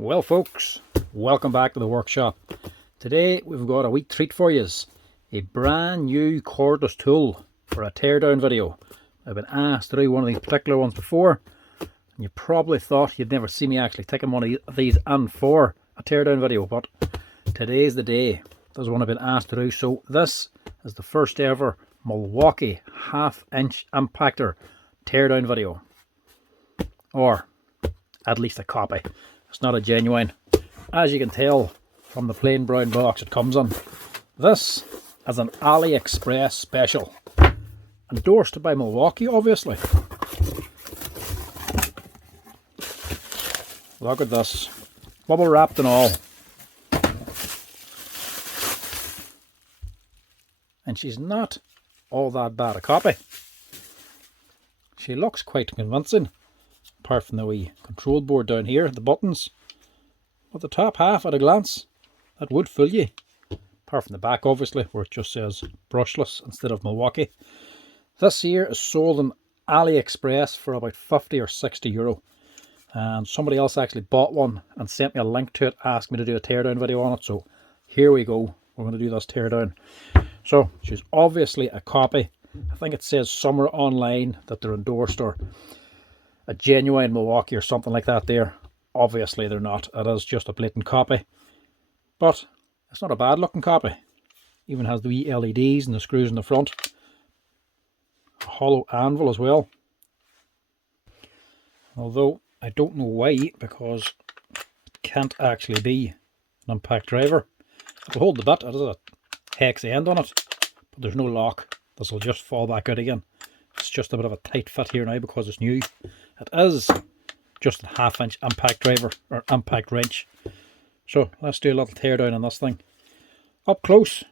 Well folks, welcome back to the workshop. Today we've got a wee treat for you. A brand new cordless tool for a teardown video. I've been asked to do one of these particular ones before, and you probably thought you'd never see me actually taking one of these and for a teardown video, but today's the day. This is one I've been asked to do. So this is the first ever Milwaukee 1/2" impactor teardown video, or at least a copy. It's not a genuine, as you can tell from the plain brown box it comes in. This is an AliExpress special, endorsed by Milwaukee, obviously. Look at this, bubble wrapped and all. And she's not all that bad a copy. She looks quite convincing, apart from the wee control board down here, the buttons. But the top half at a glance, that would fool you. Apart from the back, obviously, where it just says brushless instead of Milwaukee. This here is sold on AliExpress for about 50 or 60 euro. And somebody else actually bought one and sent me a link to it, asked me to do a teardown video on it. So here we go, we're going to do this teardown. So she's obviously a copy. I think it says somewhere online that they're endorsed or a genuine Milwaukee or something like that there. Obviously they're not. It is just a blatant copy. But it's not a bad looking copy. Even has the wee LEDs and the screws in the front. A hollow anvil as well. Although I don't know why, because it can't actually be an impact driver. It'll hold the bit. It has a hex end on it. But there's no lock. This will just fall back out again. It's just a bit of a tight fit here now because it's new. It is just a 1/2" impact driver or impact wrench. So let's do a little teardown on this thing. Up close,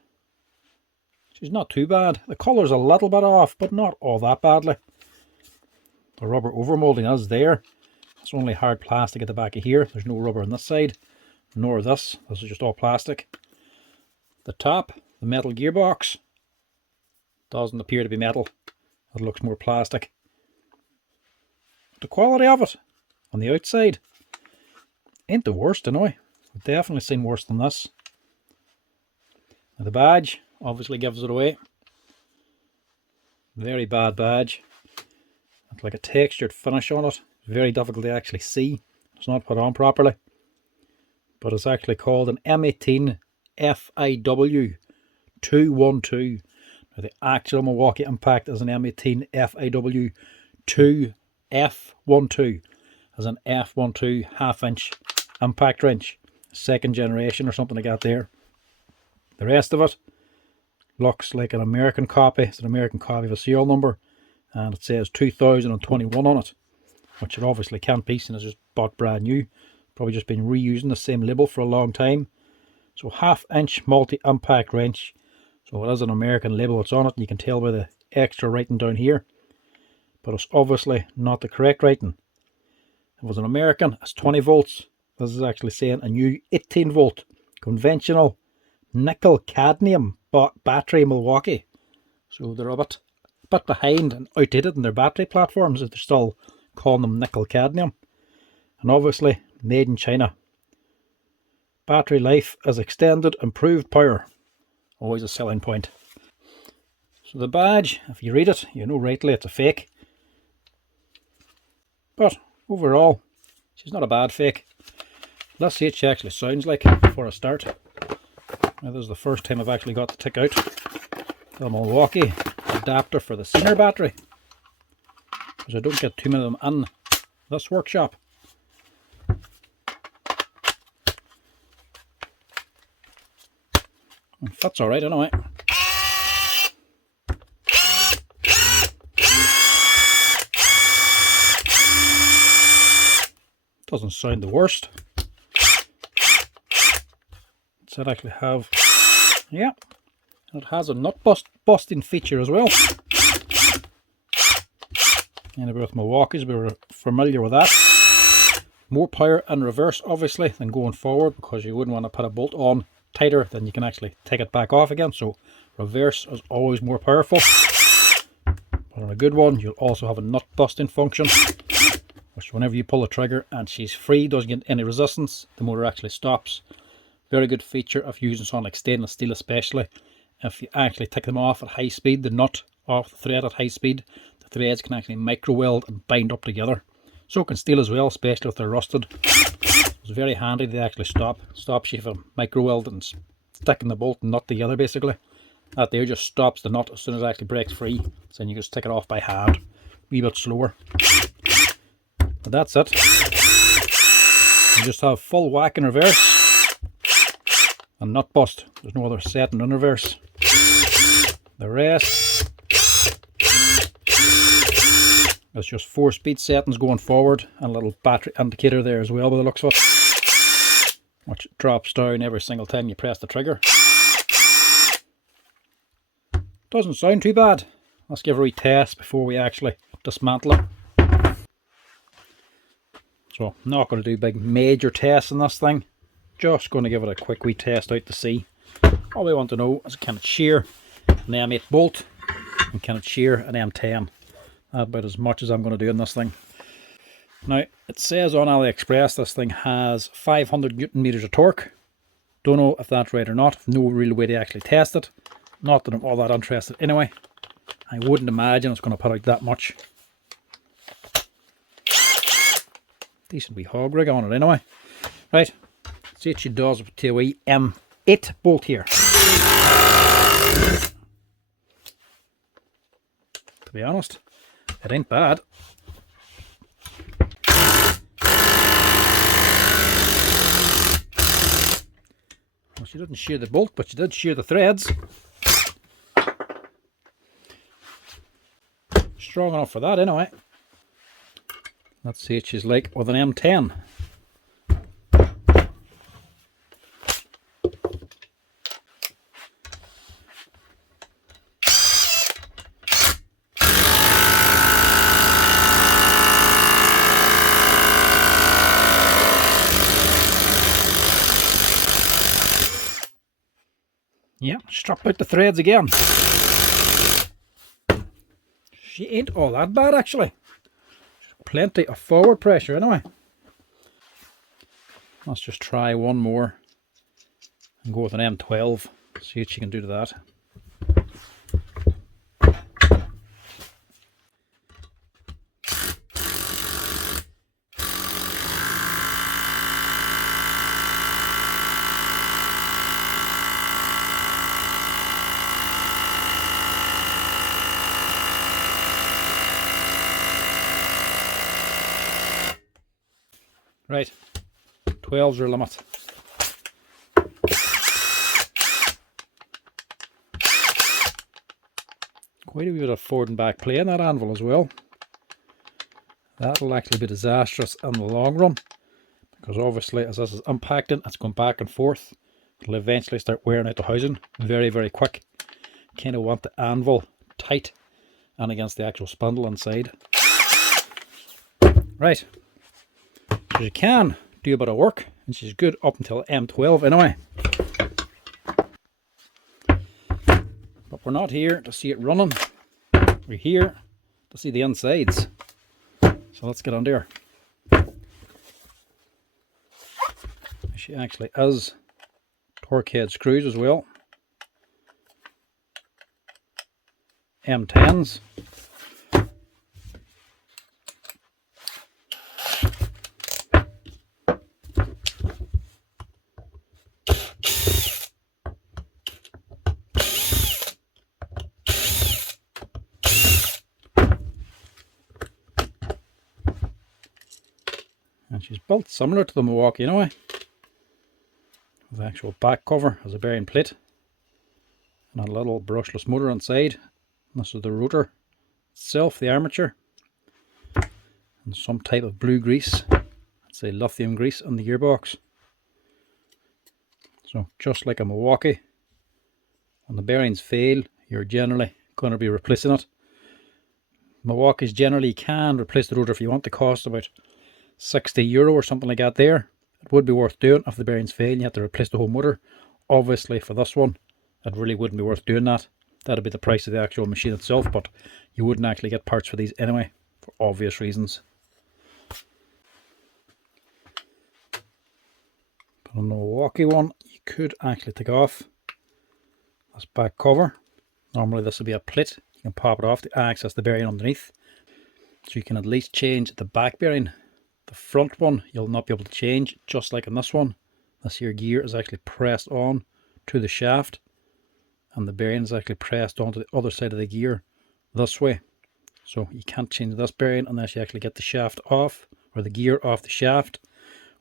she's not too bad. The colour's a little bit off, but not all that badly. The rubber overmolding is there. It's only hard plastic at the back of here. There's no rubber on this side, nor this. This is just all plastic. The top, the metal gearbox, doesn't appear to be metal. It looks more plastic. The quality of it on the outside ain't the worst, anyway. I've definitely seen worse than this. Now the badge obviously gives it away. Very bad badge. It's like a textured finish on it. Very difficult to actually see. It's not put on properly. But it's actually called an M18 FIW 212. Now the actual Milwaukee Impact is an M18 FIW 2F12, as an F12 1/2" impact wrench, second generation or something like that there. The rest of it looks like an American copy. It's an American copy of a serial number, and it says 2021 on it, which it obviously can't be since it's just bought brand new. Probably just been reusing the same label for a long time. So 1/2" multi-impact wrench. So it is an American label that's on it, and you can tell by the extra writing down here. But it's obviously not the correct writing. If it was an American, it's 20 volts. This is actually saying a new 18 volt conventional nickel cadmium battery Milwaukee. So they're a bit behind and outdated in their battery platforms if they're still calling them nickel cadmium. And obviously made in China. Battery life is extended, improved power. Always a selling point. So the badge, if you read it, you know rightly it's a fake. But overall, she's not a bad fake. Let's see what she actually sounds like before I start. Now this is the first time I've actually got to take out the Milwaukee adapter for the Senior battery, because I don't get too many of them in this workshop. It fits alright anyway. Doesn't sound the worst. Does it actually have... Yeah, it has a nut busting feature as well. Anybody with Milwaukee's will be familiar with that. More power in reverse obviously than going forward, because you wouldn't want to put a bolt on tighter than you can actually take it back off again. So reverse is always more powerful. But on a good one, you'll also have a nut busting function. which whenever you pull the trigger and she's free, doesn't get any resistance, the motor actually stops. Very good feature of using something like stainless steel, especially if you actually take them off at high speed, the nut off the thread at high speed, the threads can actually micro weld and bind up together. So can steel as well, especially if they're rusted. It's very handy. They actually stops you from micro welding and sticking the bolt and nut together. Basically that there just stops the nut as soon as it actually breaks free, so then you just take it off by hand, a wee bit slower. But that's it. You just have full whack in reverse and nut bust. There's no other setting in reverse. The rest is just 4-speed settings going forward, and a little battery indicator there as well by the looks of it, which drops down every single time you press the trigger. Doesn't sound too bad. Let's give a wee test before we actually dismantle it. So I'm not going to do big major tests on this thing, just going to give it a quick wee test out to see. All we want to know is can it shear an M8 bolt and can it shear an M10. That's about as much as I'm going to do in this thing. Now it says on AliExpress this thing has 500 Newton meters of torque. Don't know if that's right or not. No real way to actually test it. Not that I'm all that interested anyway. I wouldn't imagine it's going to put out that much. Decent wee hog rig on it anyway. Right, see what she does with the wee M8 bolt here. To be honest, it ain't bad. Well, she didn't shear the bolt, but she did shear the threads. Strong enough for that anyway. Let's see what she's like with an M10. Yeah, struck out the threads again. She ain't all that bad actually. Plenty of forward pressure anyway. Let's just try one more and go with an M12. See what she can do to that. Right, 12's your limit. Quite a wee bit of forward and back play in that anvil as well. That'll actually be disastrous in the long run, because obviously as this is impacting, it's going back and forth. It'll eventually start wearing out the housing very, very quick. Kind of want the anvil tight and against the actual spindle inside. Right. So you can do a bit of work, and she's good up until M12 anyway. But we're not here to see it running. We're here to see the insides. So let's get under her. She actually has torque head screws as well. M10s. And she's built similar to the Milwaukee anyway. The actual back cover has a bearing plate and a little brushless motor inside. This is the rotor itself, the armature, and some type of blue grease. It's a lithium grease on the gearbox. So just like a Milwaukee, when the bearings fail, you're generally going to be replacing it. Milwaukee's generally can replace the rotor if you want. The cost about €60 or something like that there. It would be worth doing if the bearings fail and you have to replace the whole motor. Obviously for this one, it really wouldn't be worth doing that. That'd be the price of the actual machine itself, but you wouldn't actually get parts for these anyway, for obvious reasons. So on the Milwaukee one, you could actually take off this back cover. Normally this would be a plate. You can pop it off to access the bearing underneath. So you can at least change the back bearing. The front one you'll not be able to change, just like in this one. This here gear is actually pressed on to the shaft, and the bearing is actually pressed onto the other side of the gear this way. So you can't change this bearing unless you actually get the shaft off, or the gear off the shaft,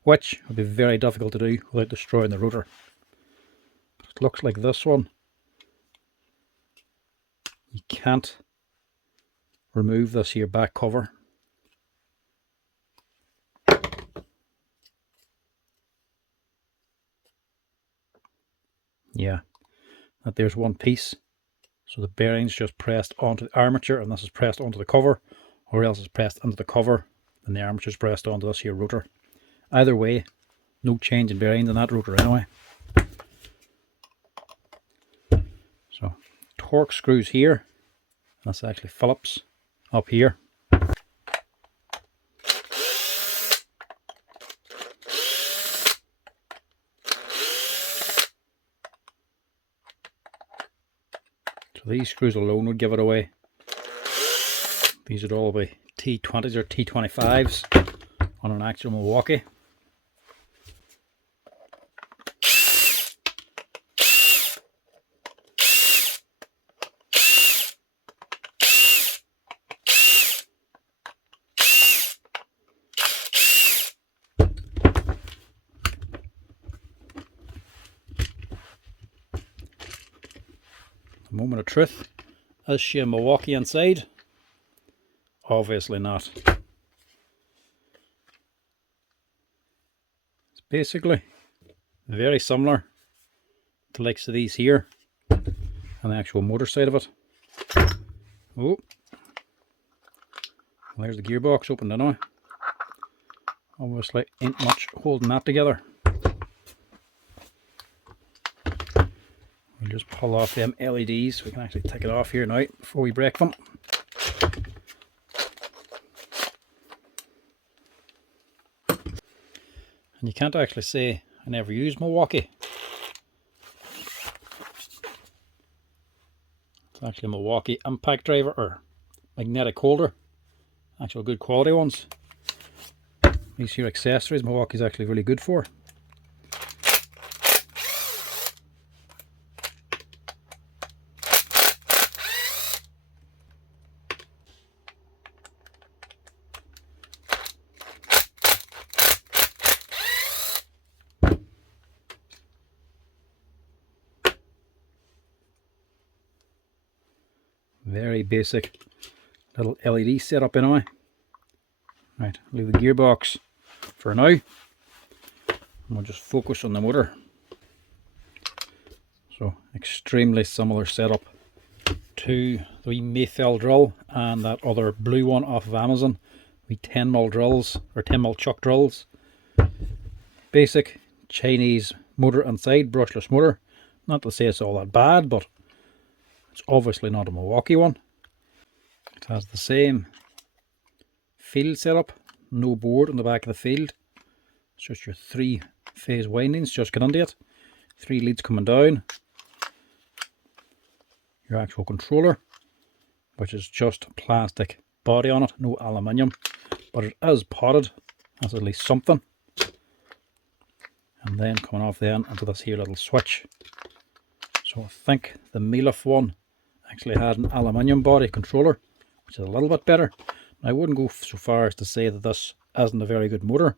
which would be very difficult to do without destroying the rotor. It looks like this one. You can't remove this here back cover. Yeah, that there's one piece. So the bearing's just pressed onto the armature, and this is pressed onto the cover, or else it's pressed into the cover and the armature's pressed onto this here rotor. Either way, no change in bearings in that rotor anyway. So torque screws here, and that's actually Phillips up here. So these screws alone would give it away. These would all be T20s or T25s on an actual Milwaukee. Moment of truth. Is she a Milwaukee inside? Obviously not. It's basically very similar to the likes of these here and the actual motor side of it. Oh, well, there's the gearbox open now. Obviously ain't much holding that together. We'll just pull off them LEDs so we can actually take it off here now before we break them. And you can't actually say I never used Milwaukee. It's actually a Milwaukee Impact driver or magnetic holder. Actual good quality ones. These here accessories Milwaukee's actually really good for. Very basic little LED setup anyway. Right, leave the gearbox for now. And we'll just focus on the motor. So extremely similar setup to the wee Mayfell drill and that other blue one off of Amazon. We 10mm drills or 10mm chuck drills. Basic Chinese motor inside, brushless motor. Not to say it's all that bad, but it's obviously not a Milwaukee one. It has the same field setup, no board on the back of the field. It's just your 3-phase windings just get into it. 3 leads coming down. Your actual controller, which is just a plastic body on it, no aluminium, but it is potted. That's at least something. And then coming off then into this here little switch. So I think the Milwaukee one actually had an aluminium body controller, which is a little bit better. I wouldn't go so far as to say that this isn't a very good motor.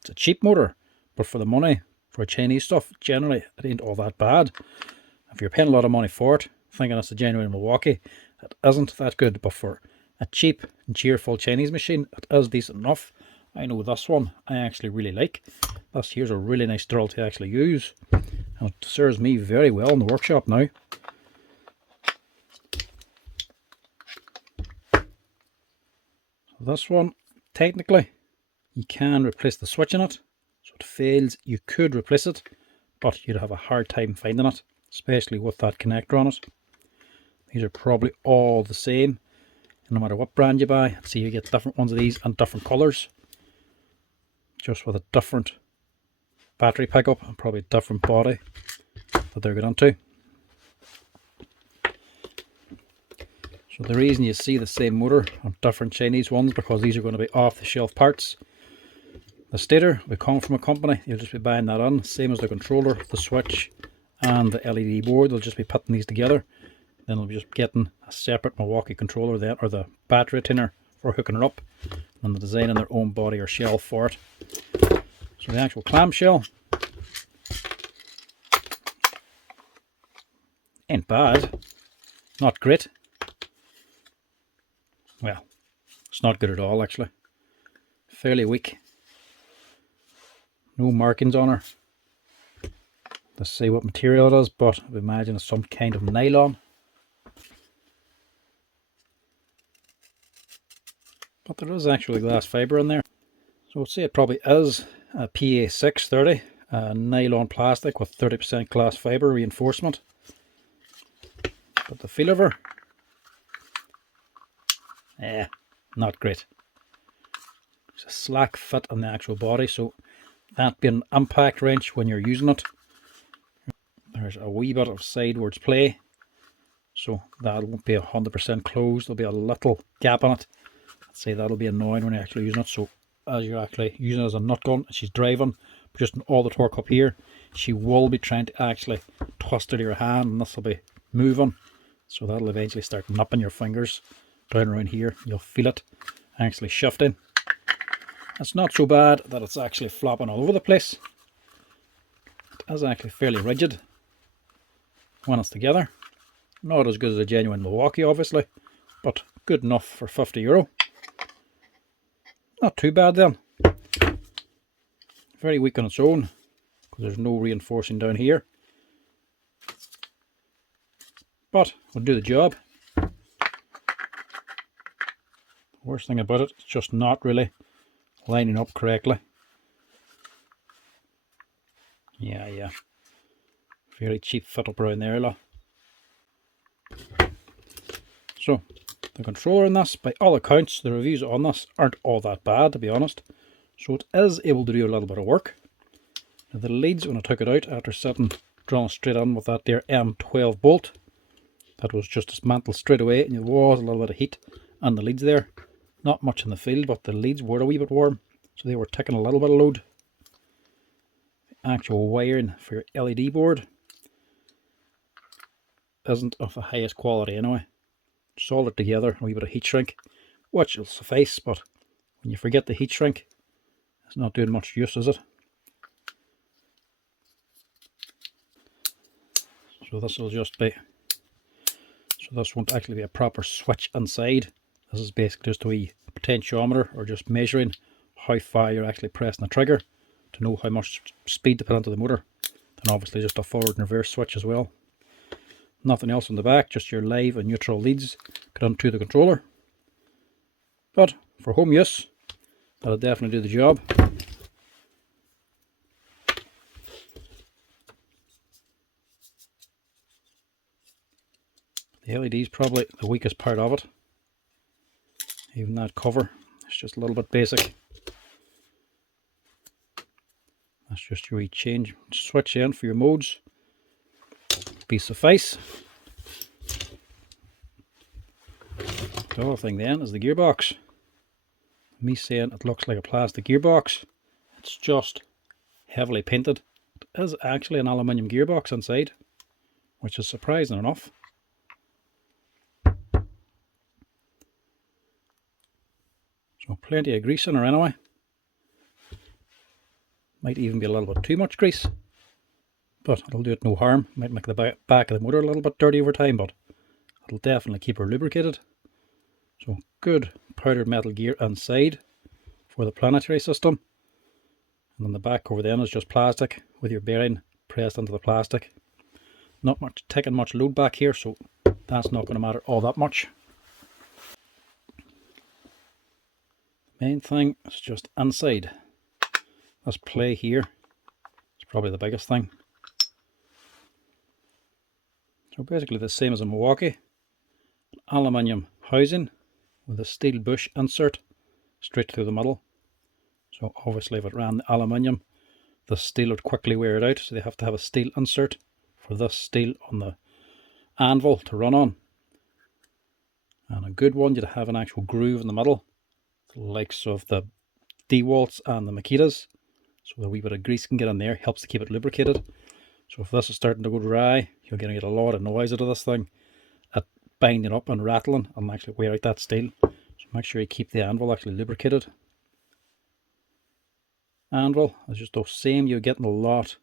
It's a cheap motor, but for the money, for Chinese stuff, generally it ain't all that bad. If you're paying a lot of money for it, thinking it's a genuine Milwaukee, it isn't that good. But for a cheap and cheerful Chinese machine, it is decent enough. I know this one I actually really like. This here's a really nice drill to actually use, and it serves me very well in the workshop now. This one, technically, you can replace the switch in it. So it fails, you could replace it, but you'd have a hard time finding it, especially with that connector on it. These are probably all the same, no matter what brand you buy. See, you get different ones of these and different colours, just with a different battery pickup and probably a different body that they're going into. So the reason you see the same motor on different Chinese ones, because these are going to be off the shelf parts. The stator will come from a company, you'll just be buying that on, same as the controller, the switch and the LED board. They'll just be putting these together. Then they'll be just getting a separate Milwaukee controller then, or the battery retainer for hooking it up, and the design in their own body or shell for it. So the actual clamshell ain't bad, not great. Well, it's not good at all actually. Fairly weak. No markings on her. Let's see what material it is, but I imagine it's some kind of nylon. But there is actually glass fibre in there. So I'd say it probably is a PA630, nylon plastic with 30% glass fibre reinforcement. But the feel of her, not great. It's a slack fit on the actual body, so that being an impact wrench when you're using it, there's a wee bit of sidewards play, so that won't be 100% closed. There'll be a little gap on it. I'd say that'll be annoying when you're actually using it. So as you're actually using it as a nut gun, and she's driving, just all the torque up here, she will be trying to actually twist it to your hand, and this will be moving. So that'll eventually start nipping your fingers down around here. You'll feel it actually shifting. It's not so bad that it's actually flopping all over the place. It is actually fairly rigid when it's together. Not as good as a genuine Milwaukee obviously, but good enough for €50. Not too bad then. Very weak on its own, because there's no reinforcing down here. But will do the job. The worst thing about it, it's just not really lining up correctly. Yeah. Very cheap fit up around there, lot. So, the controller in this, by all accounts, the reviews on this aren't all that bad, to be honest. So it is able to do a little bit of work. Now the leads, when I took it out after sitting drawn straight in with that there M12 bolt, that was just dismantled straight away, and there was a little bit of heat on the leads there. Not much in the field, but the leads were a wee bit warm, so they were taking a little bit of load. The actual wiring for your LED board isn't of the highest quality anyway. Soldered together, a wee bit of heat shrink, which will suffice, but when you forget the heat shrink, it's not doing much use, is it? So this will just be, so this won't actually be a proper switch inside. This is basically just a wee potentiometer, or just measuring how far you're actually pressing the trigger to know how much speed to put into the motor. And obviously just a forward and reverse switch as well. Nothing else on the back, just your live and neutral leads go onto the controller. But for home use, that'll definitely do the job. The LED is probably the weakest part of it. Even that cover, it's just a little bit basic. That's just your change switch in for your modes. Be suffice. The other thing then is the gearbox. Me saying it looks like a plastic gearbox, it's just heavily painted. It is actually an aluminium gearbox inside, which is surprising enough. So plenty of grease in her anyway. Might even be a little bit too much grease, but it'll do it no harm. Might make the back of the motor a little bit dirty over time, but it'll definitely keep her lubricated. So good powdered metal gear inside for the planetary system. And then the back over then is just plastic with your bearing pressed into the plastic. Not much taking much load back here, so that's not going to matter all that much. Main thing is just inside. This play here is probably the biggest thing. So basically the same as a Milwaukee. An aluminium housing with a steel bush insert straight through the middle. So obviously if it ran the aluminium, the steel would quickly wear it out, so they have to have a steel insert for this steel on the anvil to run on. And a good one, you'd have an actual groove in the middle, the likes of the DeWalt's and the Makitas, so a wee bit of grease can get in there, helps to keep it lubricated. So if this is starting to go dry, you're going to get a lot of noise out of this thing at binding up and rattling and actually wear out that steel. So make sure you keep the anvil actually lubricated. Anvil is just the same, you're getting a lot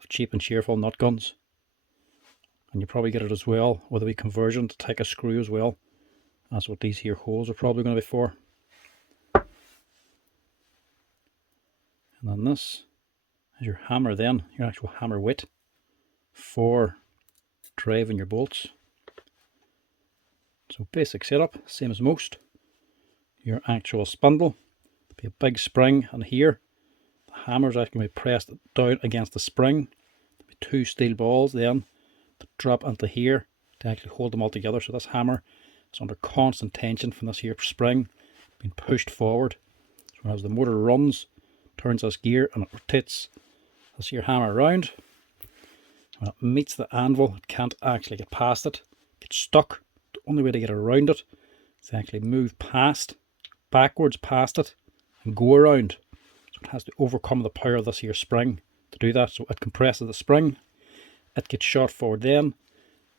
of cheap and cheerful nut guns. And you probably get it as well with a wee conversion to take a screw as well. That's what these here holes are probably going to be for. And then this is your hammer then, your actual hammer weight for driving your bolts. So basic setup, same as most. Your actual spindle, be a big spring, and here the hammer's actually going to be pressed down against the spring. There'll be two steel balls then to drop into here to actually hold them all together. So this hammer is under constant tension from this here spring being pushed forward. So as the motor runs, turns this gear and it rotates this here hammer around. When it meets the anvil, it can't actually get past it, gets stuck. The only way to get around it is to actually move backwards past it and go around. So it has to overcome the power of this here spring to do that. So it compresses the spring, it gets shot forward then,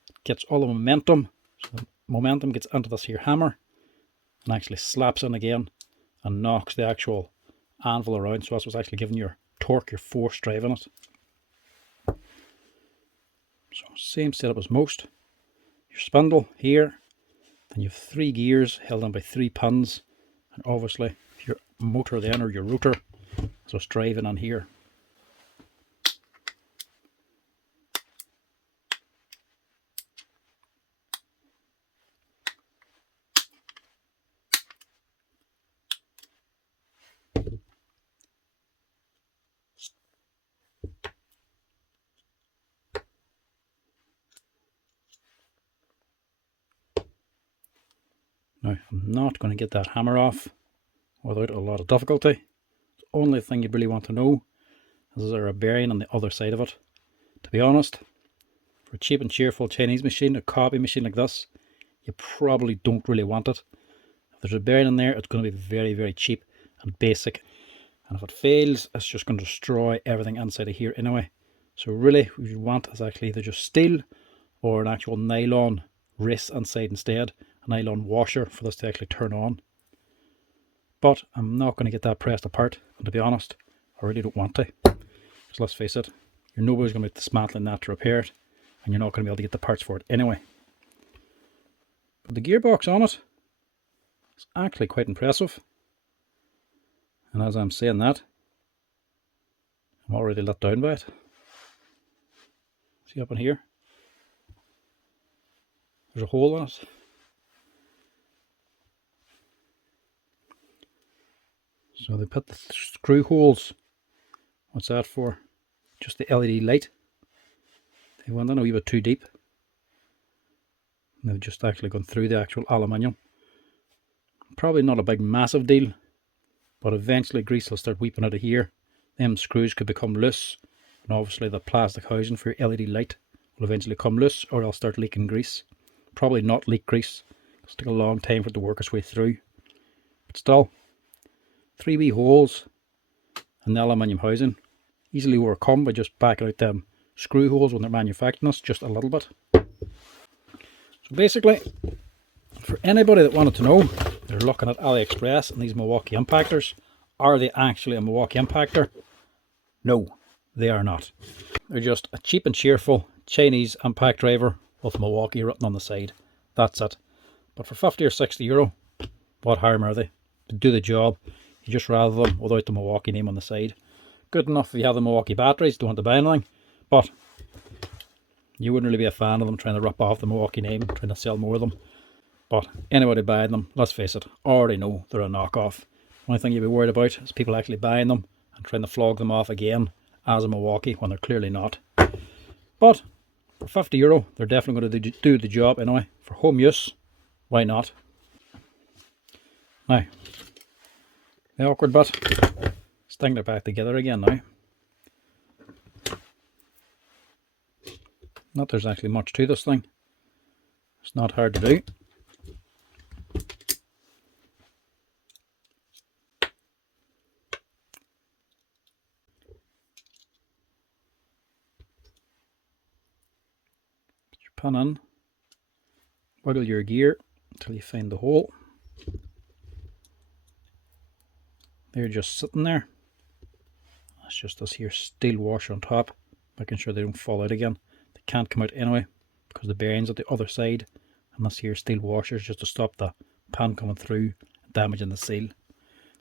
it gets all the momentum, so the momentum gets into this here hammer and actually slaps in again and knocks the actual anvil around. So that's what's actually giving your torque, your force driving it. So same setup as most. Your spindle here, then you have 3 gears held on by 3 pins, and obviously your motor then, or your rotor, is what's driving on here. Now, I'm not going to get that hammer off without a lot of difficulty. The only thing you really want to know is there a bearing on the other side of it. To be honest, for a cheap and cheerful Chinese machine, a copy machine like this, you probably don't really want it. If there's a bearing in there, it's going to be very, very cheap and basic. And if it fails, it's just going to destroy everything inside of here anyway. So really, what you want is actually either just steel or an actual nylon race inside instead. A nylon washer for this to actually turn on. But I'm not going to get that pressed apart, and to be honest, I really don't want to. Because let's face it, you're nobody's going to be dismantling that to repair it, and you're not going to be able to get the parts for it anyway. But the gearbox on it is actually quite impressive. And as I'm saying that, I'm already let down by it. See up in here? There's a hole in it. So they put the screw holes. What's that for? Just the LED light. They went in a wee bit too deep. And they've just actually gone through the actual aluminium. Probably not a big massive deal, but eventually grease will start weeping out of here. Them screws could become loose, and obviously the plastic housing for your LED light will eventually come loose, or it'll start leaking grease. Probably not leak grease. It'll take a long time for it to work its way through. But still, 3 wee holes in the aluminium housing, easily overcome by just backing out them screw holes when they're manufacturing this just a little bit. So basically, for anybody that wanted to know, they're looking at AliExpress and these Milwaukee impactors. Are they actually a Milwaukee impactor? No, they are not. They're just a cheap and cheerful Chinese impact driver with Milwaukee written on the side. That's it. But for 50 or 60 euro, what harm are they? To do the job, you just rather them without the Milwaukee name on the side. Good enough if you have the Milwaukee batteries, don't want to buy anything, but you wouldn't really be a fan of them trying to rip off the Milwaukee name, trying to sell more of them. But anybody buying them, let's face it, already know they're a knockoff. The only thing you'd be worried about is people actually buying them and trying to flog them off again as a Milwaukee when they're clearly not. But for 50 euro, they're definitely going to do the job anyway. For home use, why not? Now, the awkward bit, sticking it back together again now. Not there's actually much to this thing. It's not hard to do. Put your pin in, wiggle your gear until you find the hole. They're just sitting there. That's just this here steel washer on top, making sure they don't fall out again. They can't come out anyway because the bearing's at the other side, and this here steel washer is just to stop the pan coming through and damaging the seal.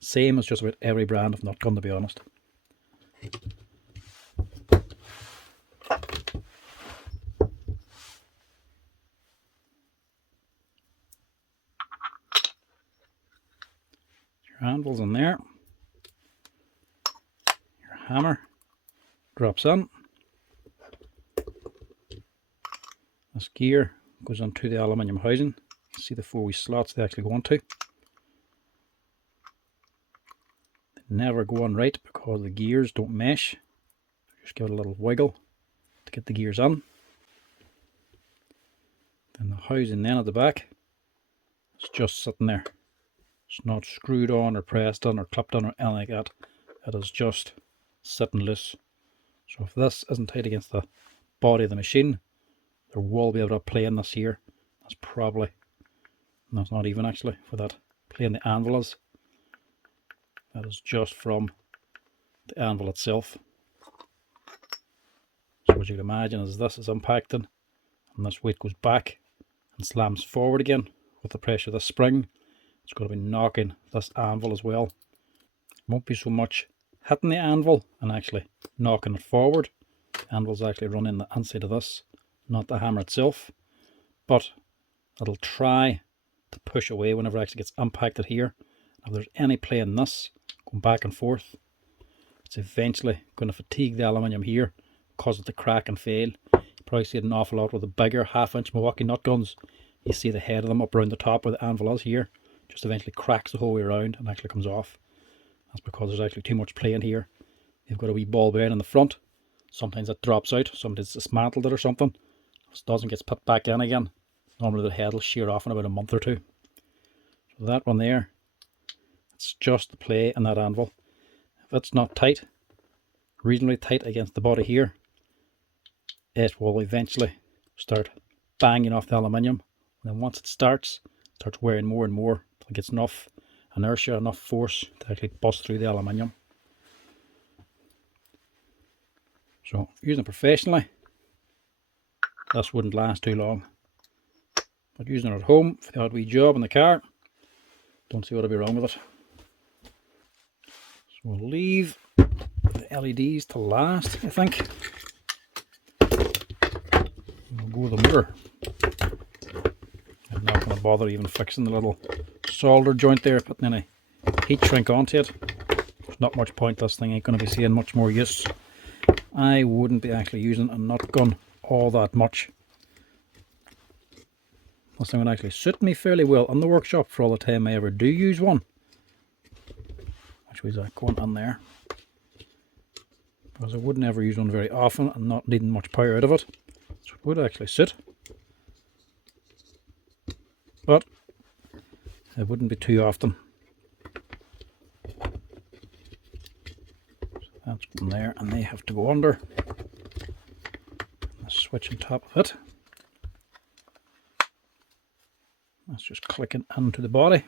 Same as just about every brand of nut gun, to be honest. Your anvil's in there. Your hammer drops in. This gear goes onto the aluminium housing. You can see the 4 wee slots they actually go onto. They never go on right because the gears don't mesh. Just give it a little wiggle to get the gears on. Then the housing then at the back is just sitting there. It's not screwed on or pressed on or clipped on or anything like that. It is just sitting loose. So if this isn't tight against the body of the machine, there will be able to play in this here. That's probably, no, it's not even actually for that playing the anvil is. That is just from the anvil itself. So what you can imagine is this is impacting, and this weight goes back and slams forward again with the pressure of the spring. It's going to be knocking this anvil as well. It won't be so much hitting the anvil and actually knocking it forward. The anvil's actually running the inside of this, not the hammer itself, but it'll try to push away whenever it actually gets impacted here. If there's any play in this going back and forth, it's eventually going to fatigue the aluminium here, cause it to crack and fail. You probably see it an awful lot with the bigger 1/2 inch Milwaukee nut guns. You see the head of them up around the top where the anvil is here, just eventually cracks the whole way around and actually comes off. That's because there's actually too much play in here. You've got a wee ball bearing in the front. Sometimes it drops out, sometimes it's dismantled it or something. If it doesn't get put back in again, normally the head will shear off in about a month or two. So that one there, it's just the play in that anvil. If it's not tight, reasonably tight against the body here, it will eventually start banging off the aluminium. And then once it starts wearing more and more until it gets enough inertia, enough force to actually bust through the aluminium. So using it professionally, this wouldn't last too long. But using it at home for the odd wee job in the car, don't see what would be wrong with it. So we'll leave the LEDs to last, I think. We'll go with the motor. I'm not going to bother even fixing the little solder joint there, putting any heat shrink onto it. There's not much point, this thing ain't going to be seeing much more use. I wouldn't be actually using a nut gun all that much. This thing would actually suit me fairly well in the workshop for all the time I ever do use one. Which was that going on there. Because I wouldn't ever use one very often and not needing much power out of it. So it would actually sit. But it wouldn't be too often. So that's one there, and they have to go under. The switch on top of it. That's just clicking into the body.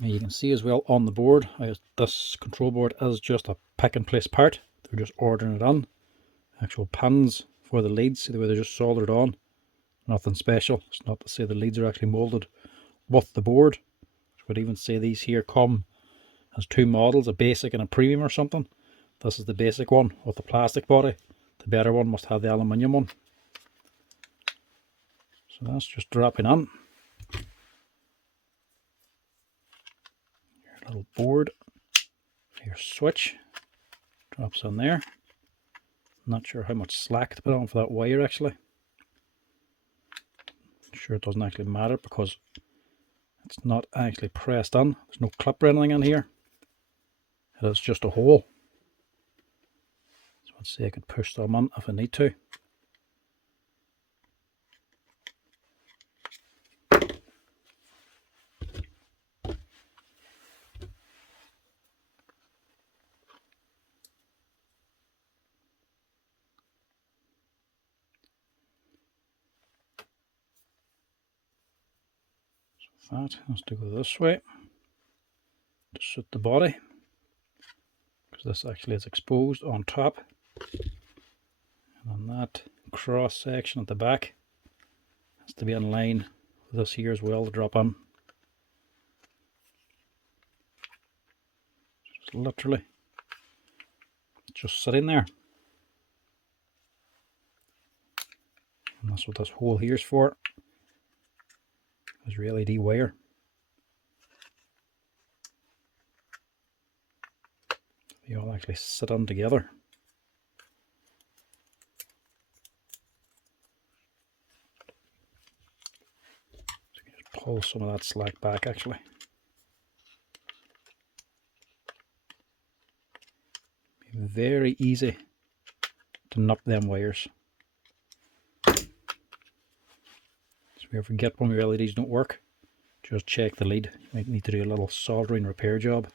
And you can see as well on the board, this control board is just a pick and place part. They're just ordering it on. Actual pins for the leads, see the way they're just soldered on. Nothing special. It's not to say the leads are actually moulded with the board. I would even say these here come as two models, a basic and a premium or something. This is the basic one with the plastic body. The better one must have the aluminium one. So that's just dropping on. Your little board, your switch drops on there. Not sure how much slack to put on for that wire actually. Sure, it doesn't actually matter because it's not actually pressed on. There's no clip or anything on here. and it's just a hole. So let's see, I could push them in if I need to. That has to go this way to suit the body, because this actually is exposed on top, and on that cross section at the back has to be in line with this here as well to drop in. Just literally just sitting there, and that's what this hole here's for. Is your LED wire. They all actually sit on together. So you can just pull some of that slack back actually. Very easy to nip them wires. So if you ever get one of your LEDs don't work, just check the lead. You might need to do a little soldering repair job.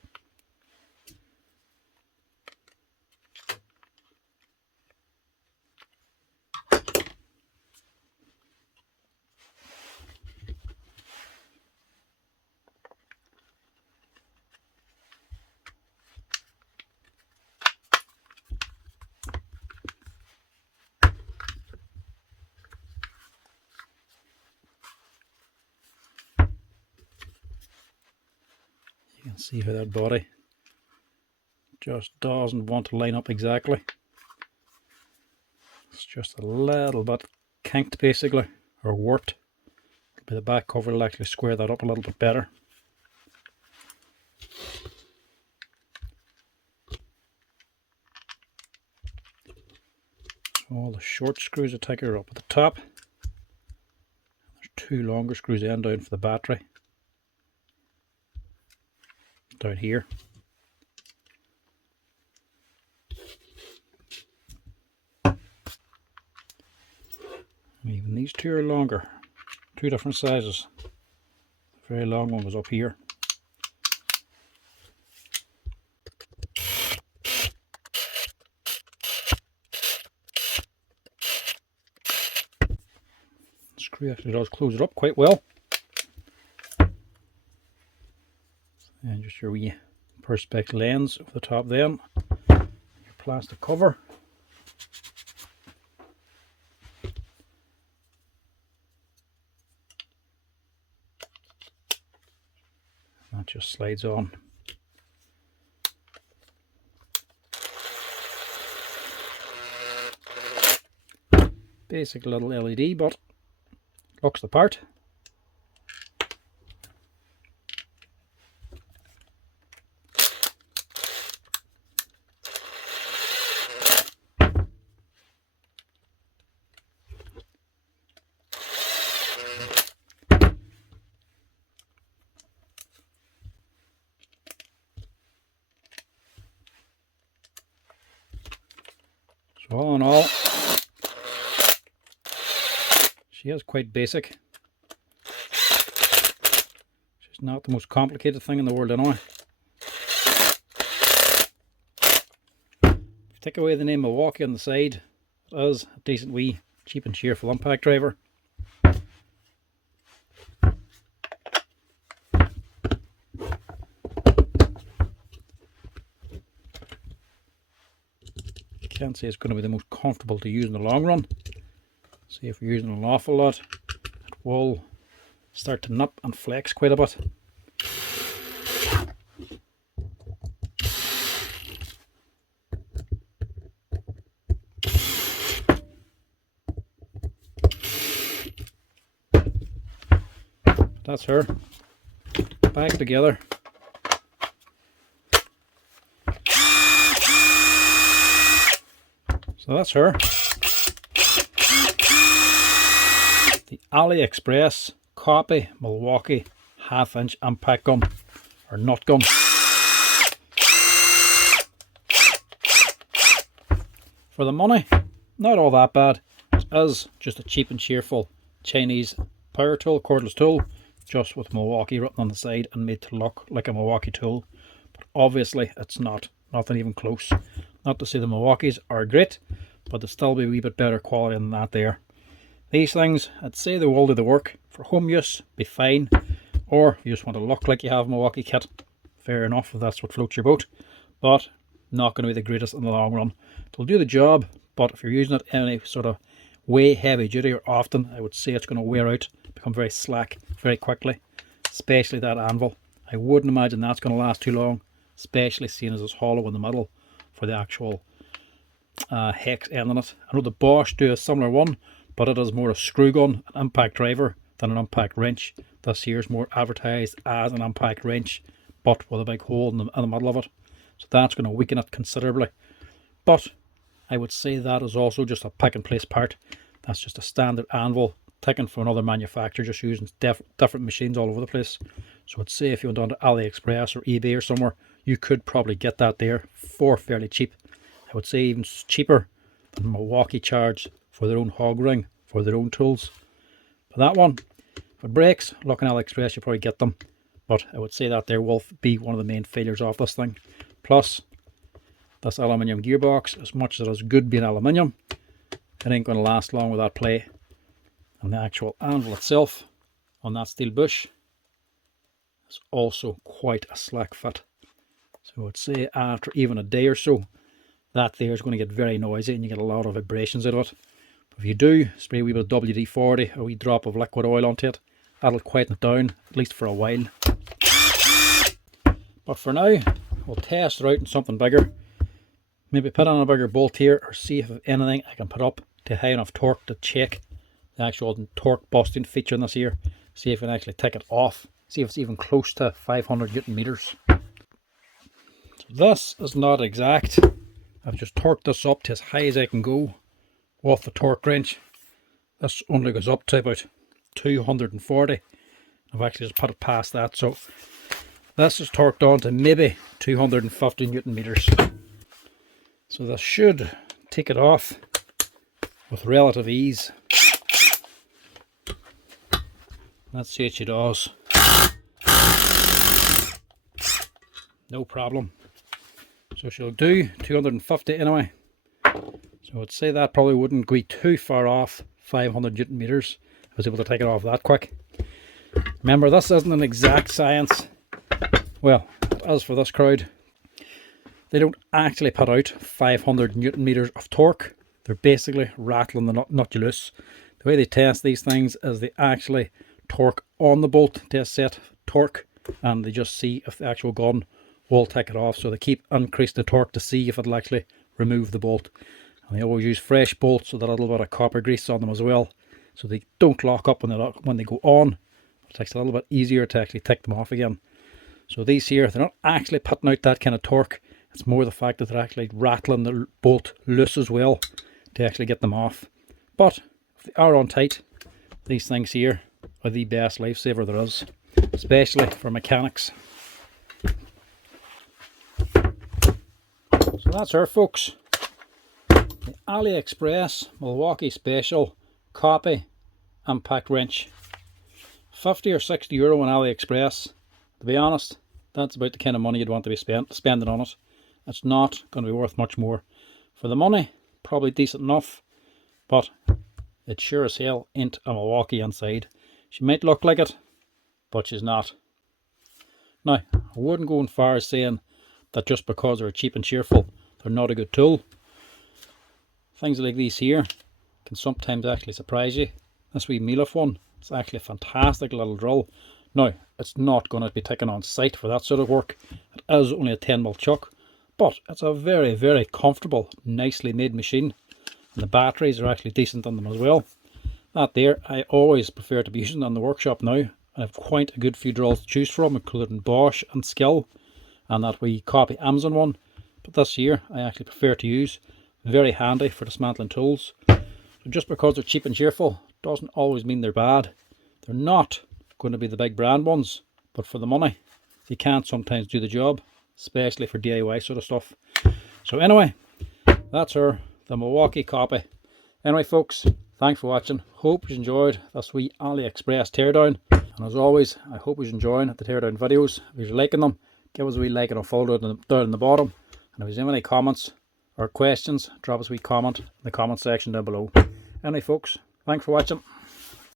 You can see how that body just doesn't want to line up exactly. It's just a little bit kinked basically, or warped. But the back cover will actually square that up a little bit better. So all the short screws I take are up at the top. There's two longer screws end down for the battery. Down here. And even these two are longer. Two different sizes. The very long one was up here. The screw actually does close it up quite well. And just your wee perspex lens over the top then. Your plastic cover. That just slides on. Basic little LED, but looks the part. So all in all, she is quite basic. She's not the most complicated thing in the world anyway. If you take away the name Milwaukee on the side, it is a decent wee cheap and cheerful impact driver. Can't say it's going to be the most comfortable to use in the long run. See, if you're using an awful lot, it will start to nip and flex quite a bit. That's her. Back together. So that's her. The AliExpress copy Milwaukee 1/2 inch impact gun, or nut gun. For the money, not all that bad. It is just a cheap and cheerful Chinese power tool, cordless tool, just with Milwaukee written on the side and made to look like a Milwaukee tool. But obviously it's not, nothing even close. Not to say the Milwaukees are great, but they'll still be a wee bit better quality than that there. These things, I'd say they will do the work. For home use, be fine. Or you just want to look like you have a Milwaukee kit. Fair enough if that's what floats your boat. But not going to be the greatest in the long run. It'll do the job, but if you're using it any sort of way heavy duty or often, I would say it's going to wear out, become very slack very quickly. Especially that anvil. I wouldn't imagine that's going to last too long, especially seeing as it's hollow in the middle for the actual hex end on it. I know the Bosch do a similar one, but it is more a screw gun, an impact driver, than an impact wrench. This here is more advertised as an impact wrench, but with a big hole in the middle of it. So that's going to weaken it considerably. But I would say that is also just a pick and place part. That's just a standard anvil taken from another manufacturer, just using different machines all over the place. So I'd say if you went on to AliExpress or eBay or somewhere, you could probably get that there for fairly cheap. I would say even cheaper than Milwaukee charge for their own hog ring, for their own tools. But that one, for brakes, look on AliExpress, you probably get them. But I would say that there will be one of the main failures of this thing. Plus, this aluminium gearbox, as much as it is good being aluminium, it ain't going to last long with that play. And the actual anvil itself on that steel bush is also quite a slack fit. So I would say after even a day or so, that there is going to get very noisy and you get a lot of vibrations out of it. If you do spray a wee bit of WD-40, a wee drop of liquid oil onto it, that'll quieten it down, at least for a while. But for now, we'll test it out in something bigger. Maybe put on a bigger bolt here, or see if anything I can put up to high enough torque to check the actual torque busting feature in this here. See if we can actually take it off. See if it's even close to 500 Newton meters. So this is not exact. I've just torqued this up to as high as I can go off the torque wrench. This only goes up to about 240. I've actually just put it past that, so this is torqued on to maybe 250 Newton meters. So this should take it off with relative ease. Let's see what she does. No problem. So she'll do 250 anyway. So I'd say that probably wouldn't go too far off 500 Newton meters. I was able to take it off that quick. Remember, this isn't an exact science. Well, as for this crowd, they don't actually put out 500 Newton meters of torque. They're basically rattling the nut you loose. The way they test these things is they actually torque on the bolt to a set torque, and they just see if the actual gun will take it off. So they keep increasing the torque to see if it'll actually remove the bolt. And they always use fresh bolts with a little bit of copper grease on them as well, so they don't lock up when they go on. It takes a little bit easier to actually take them off again. So these here, they're not actually putting out that kind of torque. It's more the fact that they're actually rattling the bolt loose as well to actually get them off. But if they are on tight, these things here are the best lifesaver there is, especially for mechanics. So that's her, folks. The AliExpress Milwaukee Special Copy Impact Wrench. 50 or 60 euro on AliExpress. To be honest, that's about the kind of money you'd want to be spending on it. It's not going to be worth much more. For the money, probably decent enough, but it sure as hell ain't a Milwaukee inside. She might look like it, but she's not. Now, I wouldn't go as far as saying that just because they're cheap and cheerful, they're not a good tool. Things like these here can sometimes actually surprise you. This wee Milwaukee one, it's actually a fantastic little drill. Now, it's not going to be taken on site for that sort of work. It is only a 10mm chuck, but it's a very, very comfortable, nicely made machine. And the batteries are actually decent on them as well. That there, I always prefer to be using on the workshop now. I have quite a good few drills to choose from, including Bosch and Skill, and that wee copy Amazon one. But this here, I actually prefer to use. Very handy for dismantling tools. So just because they're cheap and cheerful doesn't always mean they're bad. They're not going to be the big brand ones, but for the money, they can sometimes do the job, especially for DIY sort of stuff. So anyway, that's her. the Milwaukee copy. Anyway folks, thanks for watching. Hope you enjoyed this wee AliExpress teardown. And as always, I hope you're enjoying the teardown videos. If you're liking them, give us a wee like and a follow down in the bottom. And if you have any comments or questions, drop us a wee comment in the comment section down below. Anyway folks, thanks for watching.